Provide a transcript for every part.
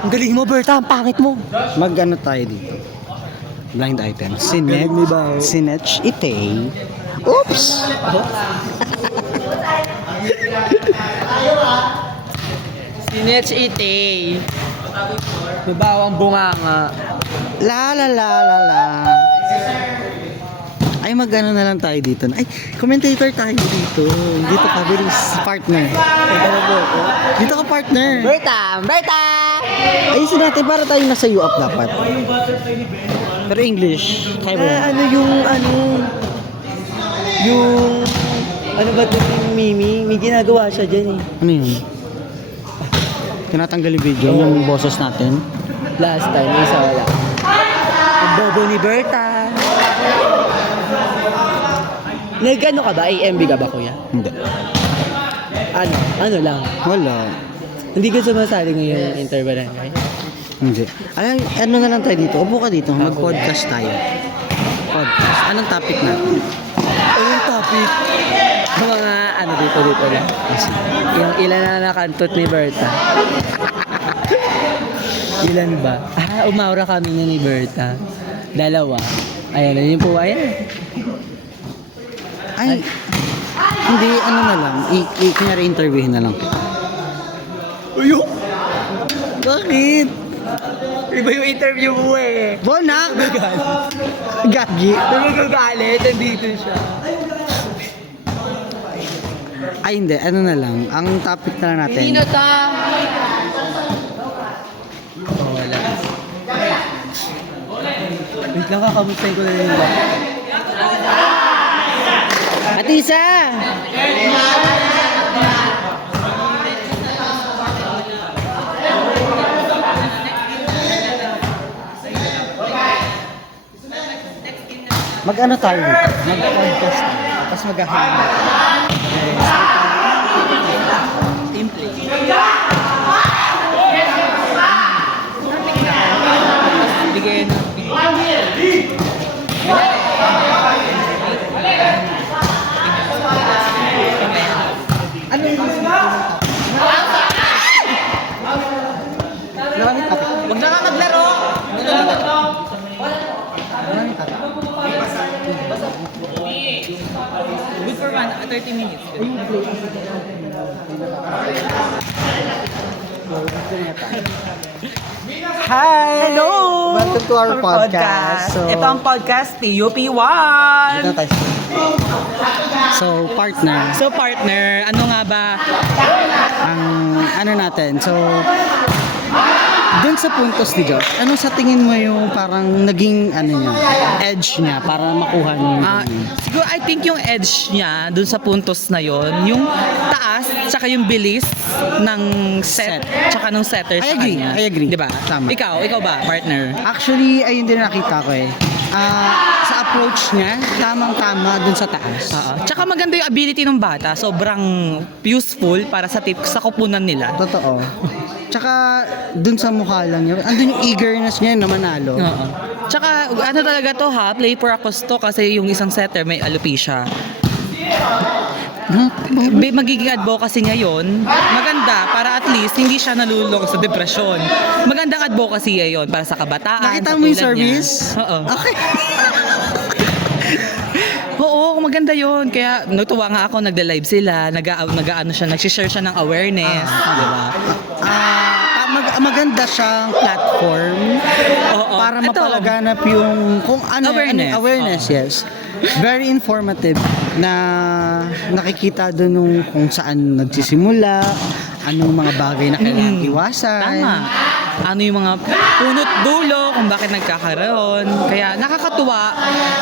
Ang galing mo, Berta. Ang pangit mo. Mag-ano tayo dito? Blind item. Sinetch Itay. Oops! Sinetch ite. Babawang bunganga. La la la la la. Ay, mag-ano na lang tayo dito. Ay, commentator tayo dito. Dito ka, bilis. Partner. Dito ka, partner. Berta! Berta! Ayusin natin para tayo nasa U-up dapat. Pero English. Kaya ba? Ano ba ito yung Mimi? May ginagawa siya dyan eh. Ano yun? Tinatanggal yung video, yung boses natin. Last time, may isa wala. Ang bobo ni Berta. Nag-ano ka ba? AMB ka ba, kuya? Hindi. Ano lang? Wala. Hindi ka sumasali ngayong interval na yun. Hindi. Ay, ano na lang tayo dito? Upo ka dito. Mag-podcast tayo. Podcast. Anong topic natin? Anong topic? Mga ano dito lang. Yung ilan na nakantot ni Berta. Ilan ba? Umaura kami na ni Berta. 2. Ayan, yun po. Ayan. Ay, hindi, ano na lang. Kunyari interviewin na lang kita. Uyo! Bakit? Iba yung interview mo eh. Bonak! Gagi. Nagagalit, nandito siya. Ay, hindi. Ano na lang. Ang topic na lang natin. Hindi na ta! Oh, wala. Wait lang, kakamustahin ko na yung iba. Atisa! Mag-ano tayo dito? Mag-podcast tayo. Tapos mag-ahang. Simple. Bigay na. Ano yung maraming topic. Huwag na nga maglaro! Maraming topic. Good for 30 minutes. Hi! Hello! Welcome to our podcast. So, Ito ang podcast, TUP1! dito tayo. So, partner. So partner, ano nga ba? Ang ano natin. So, dun sa puntos ni Josh, ano sa tingin mo yung parang naging ano niya, edge niya para makuha niya yung Siguro I think yung edge niya dun sa puntos na yon, yung taas tsaka yung bilis ng set tsaka ng setter sa I agree, kanya. I agree. Di ba? Tama. Ikaw ba, partner? Actually, ayun din nakita ko eh. Sa approach niya, tamang-tama dun sa taas. Tsaka maganda yung ability ng bata. Sobrang useful para sa kupunan nila. Totoo. Tsaka dun sa mukha lang niya, andun yung eagerness niya na manalo. Oo. Tsaka ano talaga to ha, play for a to kasi yung isang setter may alopecia. Magiging advocacy niya yun. Maganda para at least hindi siya nalulong sa depresyon. Magandang advocacy niya yun para sa kabataan. Nakita sa mo yung tulad service? niya. Oo. Okay. Oo, maganda yun. Kaya natuwa nga ako, nagda-live sila, nag-share siya ng awareness. Di ba? Maganda siyang platform Oo. para Ito, mapalaganap yung kung ano Awareness. yes. Very informative na nakikita doon nung kung saan nagsisimula, anong mga bagay na kailangan iwasan. Tama. Ano yung mga punot dulo kung bakit nagkakaroon. Kaya nakakatuwa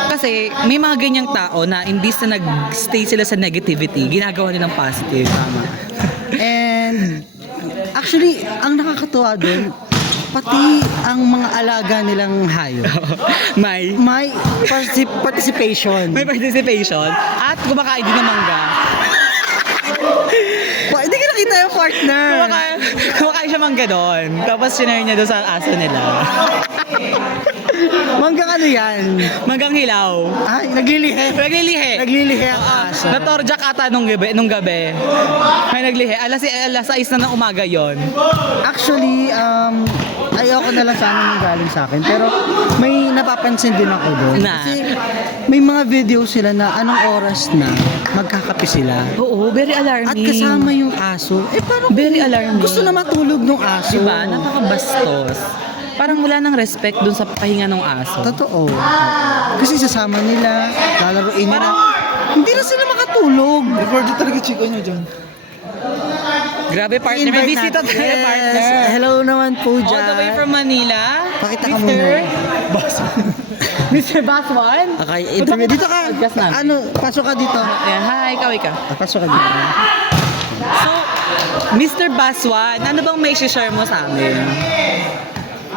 kasi may mga ganyang tao na imbis na nag-stay sila sa negativity, ginagawa nilang positive. Tama. And actually, ang nakakatuwa doon, pati ang mga alaga nilang hayop. May Participation. participation at kumakain din ng mangga. Hindi ka nakita yung partner. Kumakain siya mangga doon. Tapos sinare niya doon sa aso nila. Manggang ano yan? Manggang hilaw. Ay, naglilihe. Naglilihe. Naglilihe ang aso. Natorjak ata nung gabi. May naglihe. Alas 6 na ng umaga yon. Actually, ayoko na lang sana nang galing sa akin. Pero may napapansin din ako doon. Na? Kasi may mga video sila na anong oras na magkakape sila. Oo, very alarming. At kasama yung aso. Eh, parang Very alarming. gusto na matulog ng aso. Diba? Nakakabastos. Parang wala nang respect dun sa pahinga ng aso. Totoo. Kasi sasama nila, lalaroin nila. Hindi na sila makatulog. Record talaga chiko nyo dyan. Grabe partner, may Invite bisita natin. tayo Yes. partner. Hello naman po dyan. All the way from Manila. Pakita ka Mr. muna. Mr. Baswan. Okay, interview. Dito ka. Podcast namin. Ano, pasok ka dito. Ayan, hi, ikaw. Pasok ka dito. So, Mr. Baswan, ano bang may share mo sa amin?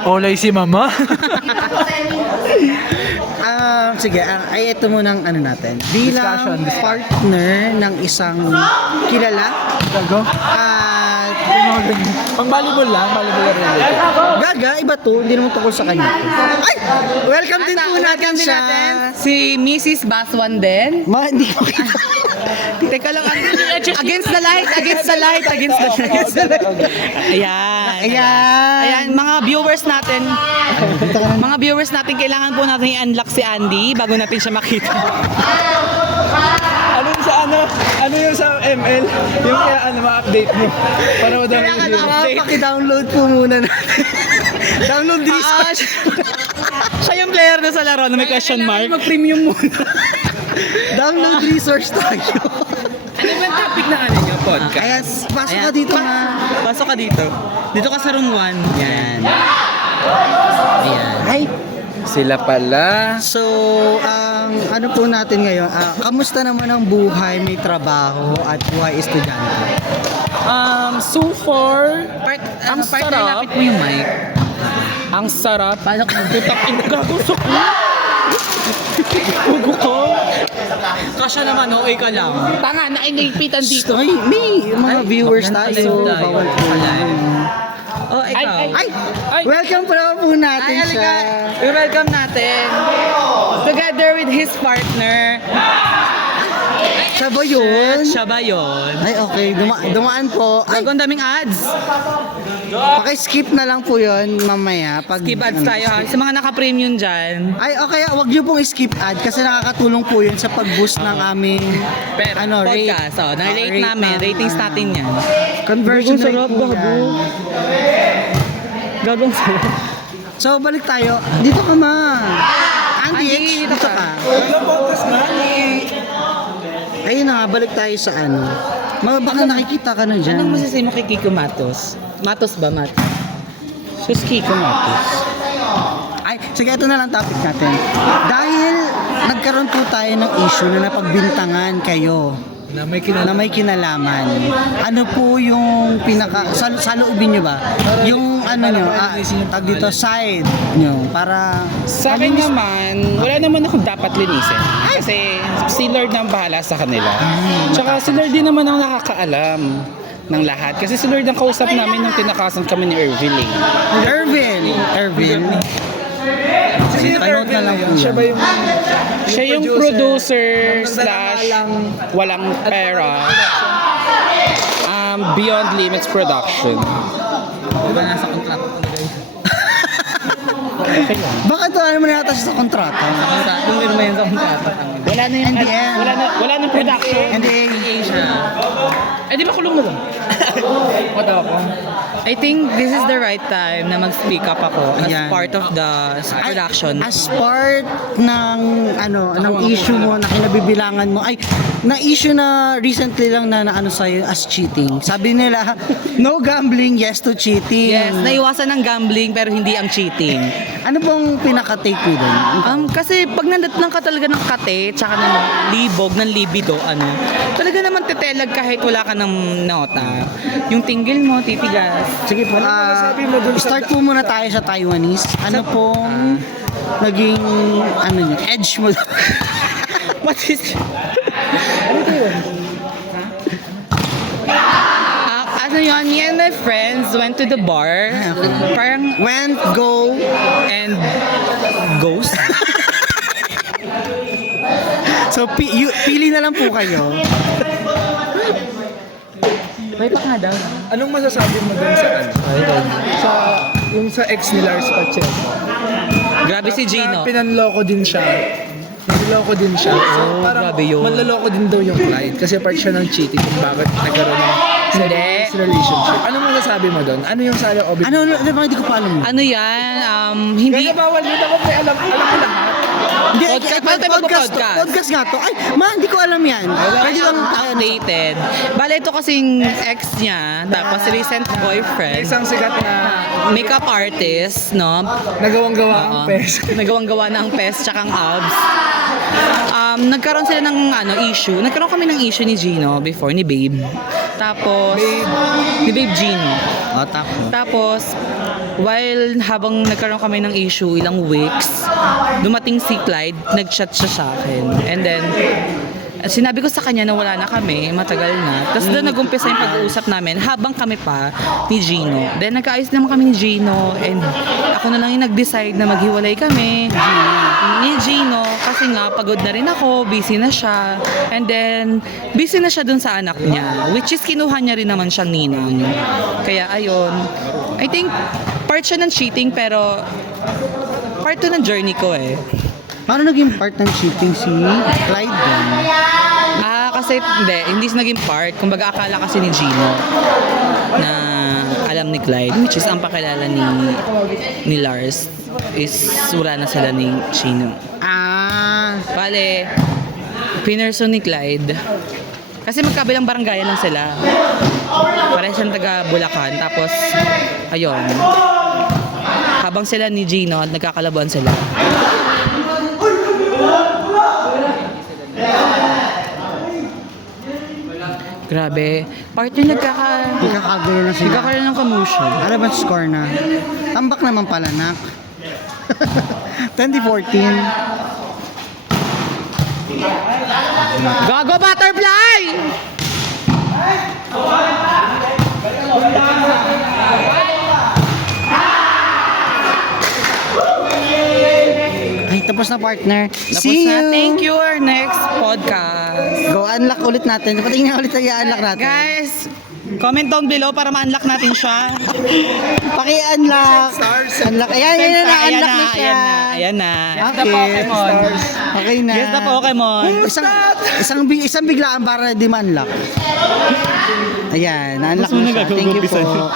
Olay si mama. Sige, ay ito munang ano natin. Bilang Discussion. partner ng isang kilala Gago. at Pang volleyball lang, volleyball related. Gaga, iba to, hindi naman tungkol sa kanya. Ay! Welcome din po natin Welcome din siya. natin si Mrs. Baswan din. Hindi ko kita. Teka lang, against the light. Ayan. Ayan, mga viewers natin, kailangan po natin i-unlock si Andy bago natin siya makita. Ano yung sa ML? Yung kaya ma-update mo. Para mo daw yung video. Paki-download po muna natin. Download this. Siya yung player na sa laro na may question mark. Mag-premium muna. Download resource tayo. Ano ba topic na ano nyo, podcast? Ayan, pasok ka dito na. Pasok ka dito. Dito ka sa room 1. Yan. Ayan. Ay, Sila pala. so, ano po natin ngayon? Kamusta naman ang buhay, may trabaho at buhay estudyante? So far, Ang Ang partner, sarap. lapit mo yung mic. ang sarap. Paano kung Tutakin ko. Gagusok ko. Ugo ko. Kasya naman, okay ka lang. Tanga, nainipitan dito. Ay, may mga viewers tayo. Bawal po. Oh, ikaw. Ay, welcome po natin Ay, siya. halika. I-welcome natin. Together with his partner. Siya ba yun? Siya ba yun? Ay, okay. Dumaan po. Ay, Ang daming ads. paki-skip na lang po yun mamaya. Pag, Skip ads tayo ha. Sa mga naka-premium dyan. Ay, okay. Wag niyo pong skip ad kasi nakakatulong po yun sa pag-boost ng aming Podcast. Oh, na-rate namin. Ratings natin yan. Conversion rate sarap, po gago. yan. Gagong sarap. So, balik tayo. Dito ka, ma. Andy, Andy, dito dito ka. ka. Ayun na nga, balik tayo sa ano. Baka nakikita ka na dyan. Anong masasabi mo kay Kiko Matos? Matos ba, Matos? Sus Kiko Matos. Ay, sige, ito na lang topic natin. Dahil nagkaroon po tayo ng issue na napagbintangan kayo Na may na may kinalaman. Ano po yung pinaka sa loobin nyo ba? Yung ano nyo, tag dito side nyo para Sa akin naman, wala naman akong dapat linisin. Kasi si Lord nang bahala sa kanila. Tsaka si Lord din naman ang nakakaalam ng lahat. Kasi si Lord ang kausap namin nung tinakasan kami ni Ervil eh. Ervin. Sige, panood na lang po Siya ba yan. yung... Siya yung producer slash walang pera. Beyond Limits Production. Diba nasa kontrato ko na guys? Okay lang. Bakit wala naman yata siya sa kontrata? Kung meron mo yan sa kontrato. Wala na yung NDM. wala na production. Hindi. Asia. Eh di ba kulong mo doon? What ako? I think this is the right time na mag-speak up ako as Ayan. part of the production. As part ng ng issue mo na kinabibilangan mo ay na issue na recently lang na ano sa'yo as cheating. Sabi nila, no gambling, yes to cheating. Yes, naiwasan ng gambling pero hindi ang cheating. Ano bang pinaka-take mo doon? Kasi pag nandatnan ka talaga ng kate, tsaka ng libog, ng libido, talaga naman tetelag kahit wala ka ng nota. Yung tinggil mo, titigas. Sige po, start po muna tayo sa Taiwanese. Ano pong naging niyo, edge mo? What is... Ano yun, me and my friends went to the bar. Parang, Went, go. and ghost. So, pili na lang po kayo. May pa nga daw. Anong masasabi mo dun sa Sa, yung sa ex ni Lars Pacheco. Grabe si Gino. Na pinanloko din siya. Niloko din siya. So, parang grabe yun. manloloko din daw yung Clyde kasi part siya ng cheating kung bakit nagkaroon ng Hindi. relationship. Anong masasabi mo doon? Ano yung sayang obit? Ano, hindi ko pa alam. Ano yan, hindi... Kaya bawal yun ako, may alam mo lahat. Hindi, Podcast, paano tayo magpo-podcast? Podcast nga to. Ay, hindi ko alam yan. Pwede lang Outdated. Bale, ito kasing ex niya, tapos recent May boyfriend, isang sikat na makeup artist, no? nagawang-gawa ang Oo. pes. Nagawang-gawa na ang pes tsaka ang abs. Nagkaroon sila ng issue. Nagkaroon kami ng issue ni Gino before, ni Babe. Tapos, ni Babe Gino. Tapos, while habang nagkaroon kami ng issue, ilang weeks, dumating si Clyde, nag-chat siya sa akin. And then, sinabi ko sa kanya na wala na kami, matagal na. Tapos doon nag-umpisa yung pag-uusap namin habang kami pa ni Gino. Then nagkaayos naman kami ni Gino and ako na lang yung nag-decide na maghiwalay kami ni Gino kasi nga pagod na rin ako, busy na siya. And then busy na siya dun sa anak niya, which is kinuha niya rin naman siyang ninang. Kaya ayun, I think part siya ng cheating pero part to ng journey ko eh. Paano naging part ng cheating si Clyde din? Kasi hindi siya naging part. Kumbaga akala kasi ni Gino na alam ni Clyde, which is ang pakilala ni Lars is wala na sila ni Gino. Bale, pinerson ni Clyde. Kasi magkabilang baranggayan lang sila. Pareha siyang taga Bulacan. Tapos, ayun. Habang sila ni Gino, nagkakalabuan sila. Grabe. Partner Nagkakagulo na sila. nagkakaroon ng commotion. Ano ba score na? Tambak naman pala, nak. 2014. Gago butterfly! Ay, tapos na partner. Tapos See na. you! Thank you. Our next podcast. Go unlock ulit natin. Patingin na ulit tayo unlock natin. Guys, comment down below para ma-unlock natin siya. Paki-unlock. Unlock. Ayan, na-unlock na siya. Ayan na. Okay. Okay na. Guess the Pokemon. Isang biglaan para di ma-unlock. Ayan, na-unlock na siya. Thank you po.